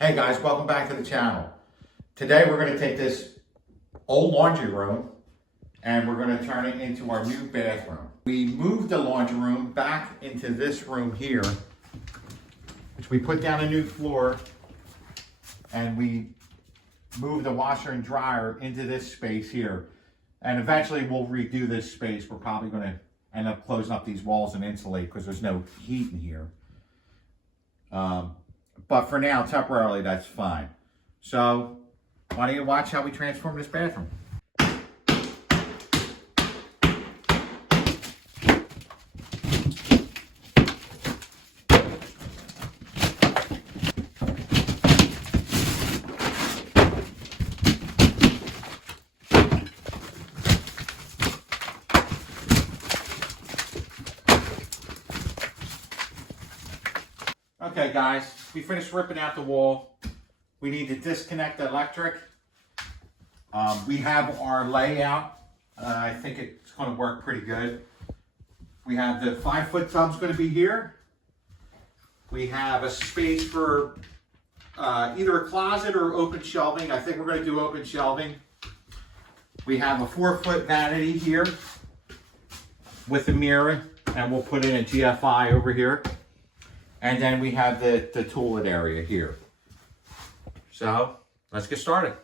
Hey guys, welcome back to the channel. Today we're going to take this old laundry room and we're going to turn it into our new bathroom. We moved the laundry room back into this room here, which we put down a new floor, and we moved the washer and dryer into this space here. And eventually we'll redo this space. We're probably going to end up closing up these walls and insulate because there's no heat in here. But for now, temporarily, that's fine. So, why don't you watch how we transform this bathroom? Okay guys, we finished ripping out the wall. We need to disconnect the electric. We have our layout. I think it's going to work pretty good. We have the 5-foot tub's going to be here. We have a space for either a closet or open shelving. I think we're going to do open shelving. We have a 4-foot vanity here with a mirror, and we'll put in a GFI over here. And then we have the toilet area here. So, let's get started.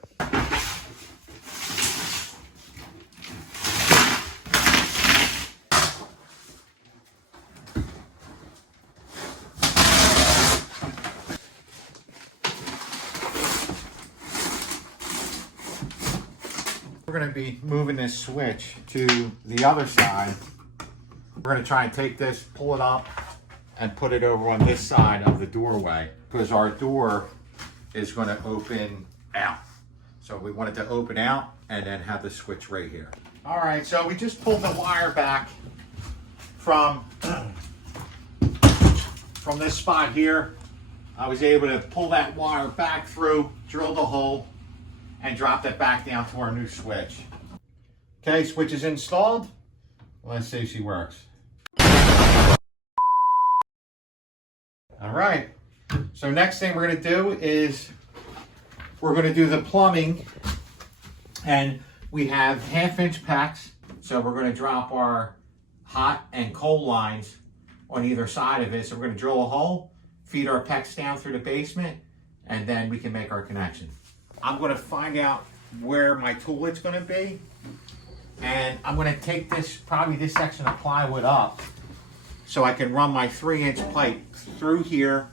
We're going to be moving this switch to the other side. We're going to try and take this, pull it up, and put it over on this side of the doorway because our door is going to open out. So we want it to open out and then have the switch right here. All right, so we just pulled the wire back from this spot here. I was able to pull that wire back through, drill the hole, and drop that back down to our new switch. Okay, switch is installed. Let's see if she works. All right, so next thing we're going to do is we're going to do the plumbing, and we have 1/2-inch packs. So we're going to drop our hot and cold lines on either side of it. So we're going to drill a hole, feed our PEX down through the basement, and then we can make our connection. I'm going to find out where my toilet's going to be, and I'm going to take probably this section of plywood up, so I can run my 3-inch pipe through here,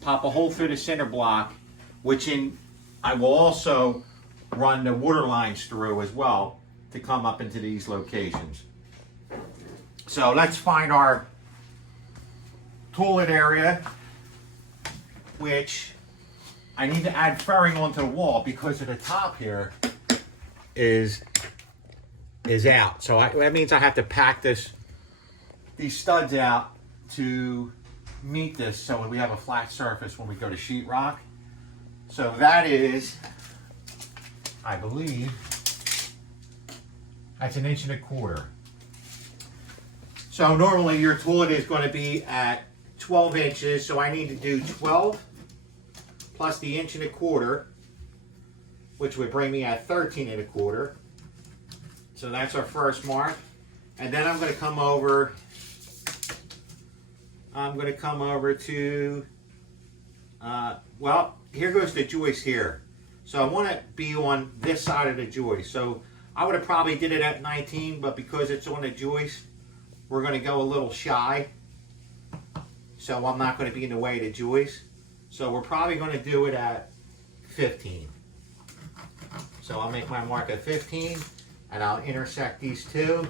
pop a hole through the center block, I will also run the water lines through as well to come up into these locations. So let's find our toilet area, which I need to add fairing onto the wall because of the top here is out. So that means I have to pack these studs out to meet this so we have a flat surface when we go to sheetrock. So that is, I believe, that's 1.25 inches. So normally your toilet is going to be at 12 inches, so I need to do 12 plus the 1.25 inches, which would bring me at 13.25. So that's our first mark. And then I'm going to come over to, well, here goes the joist here. So I want to be on this side of the joist. So I would have probably did it at 19, but because it's on the joist, we're going to go a little shy. So I'm not going to be in the way of the joist. So we're probably going to do it at 15. So I'll make my mark at 15, and I'll intersect these two.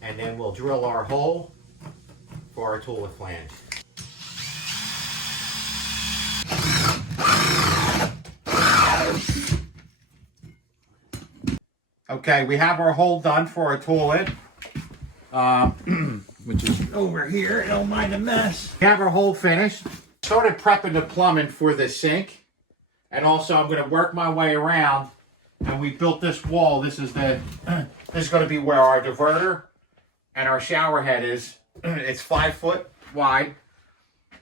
And then we'll drill our hole for our toilet flange. Okay, we have our hole done for our toilet, which is over here. Don't mind the mess. We have our hole finished. Started prepping the plumbing for the sink, and also I'm going to work my way around. And we built this wall. This is going to be where our diverter and our shower head is. It's 5 foot wide,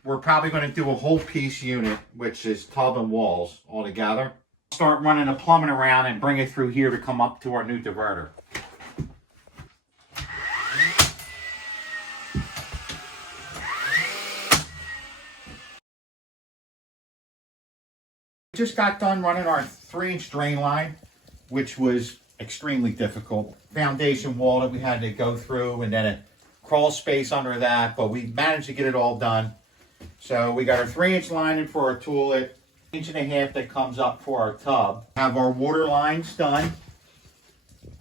we're probably going to do a whole piece unit, which is tub and walls all together. Start running the plumbing around and bring it through here to come up to our new diverter. Just got done running our 3-inch drain line, which was extremely difficult. Foundation wall that we had to go through, and then a crawl space under that, but we managed to get it all done. So we got our 3-inch lining for our toilet, 1.5 inch that comes up for our tub. Have our water lines done.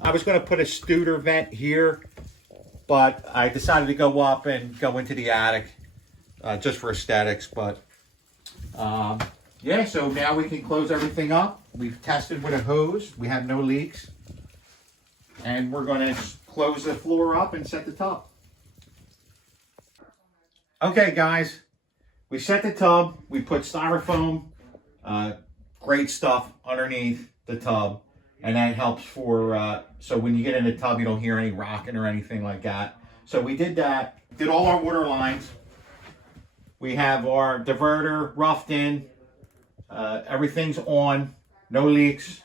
I was going to put a Studer vent here, but I decided to go up and go into the attic just for aesthetics. But yeah, so now we can close everything up. We've tested with a hose. We have no leaks. And we're going to close the floor up and set the tub. Okay, guys. We set the tub. We put styrofoam, great stuff underneath the tub. And that helps for, so when you get in the tub, you don't hear any rocking or anything like that. So we did that. Did all our water lines. We have our diverter roughed in. Everything's on, no leaks,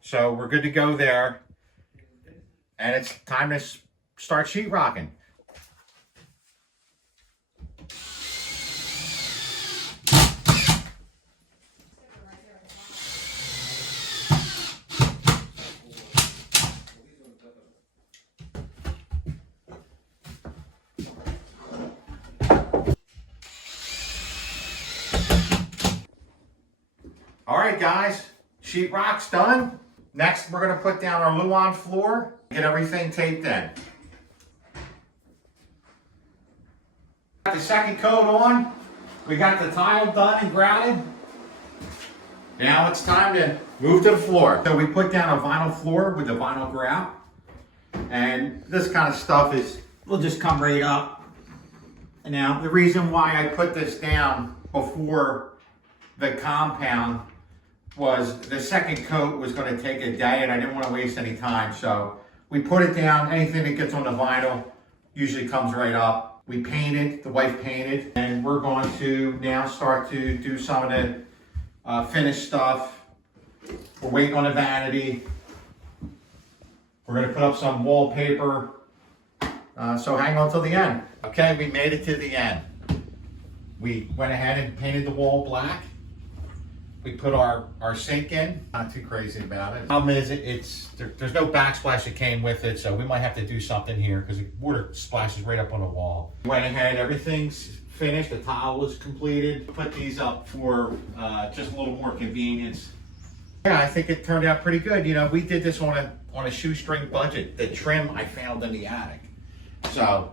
so we're good to go there. And it's time to start sheetrocking. All right, guys, sheetrock's done. Next, we're gonna put down our Luan floor, get everything taped in. Got the second coat on. We got the tile done and grouted. Now it's time to move to the floor. So we put down a vinyl floor with the vinyl grout. And this kind of stuff will just come right up. And now, the reason why I put this down before the compound was the second coat was going to take a day and I didn't want to waste any time. So we put it down. Anything that gets on the vinyl usually comes right up. We painted, the wife painted, and we're going to now start to do some of the finished stuff. We're waiting on the vanity. We're going to put up some wallpaper. So hang on till the end. Okay, we made it to the end. We went ahead and painted the wall black. We put our sink in. Not too crazy about it. Problem is, there's no backsplash that came with it, so we might have to do something here because the water splashes right up on the wall. Went ahead, everything's finished. The tile was completed. Put these up for just a little more convenience. Yeah, I think it turned out pretty good. You know, we did this on a shoestring budget. The trim I found in the attic, so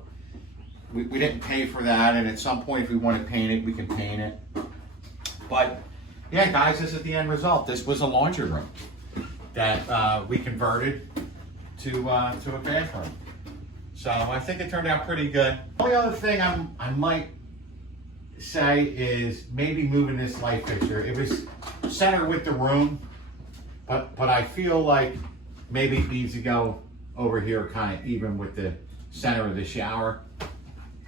we didn't pay for that. And at some point, if we want to paint it, we can paint it. But yeah, guys, this is the end result. This was a laundry room that we converted to a bathroom. So I think it turned out pretty good. The only other thing I might say is maybe moving this light fixture. It was centered with the room, but I feel like maybe it needs to go over here kind of even with the center of the shower.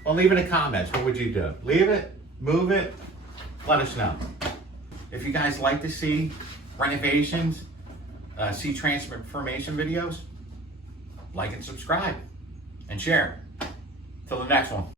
Well, leave in the comments. What would you do? Leave it? Move it? Let us know. If you guys like to see renovations, see transformation videos, like and subscribe and share. Till the next one.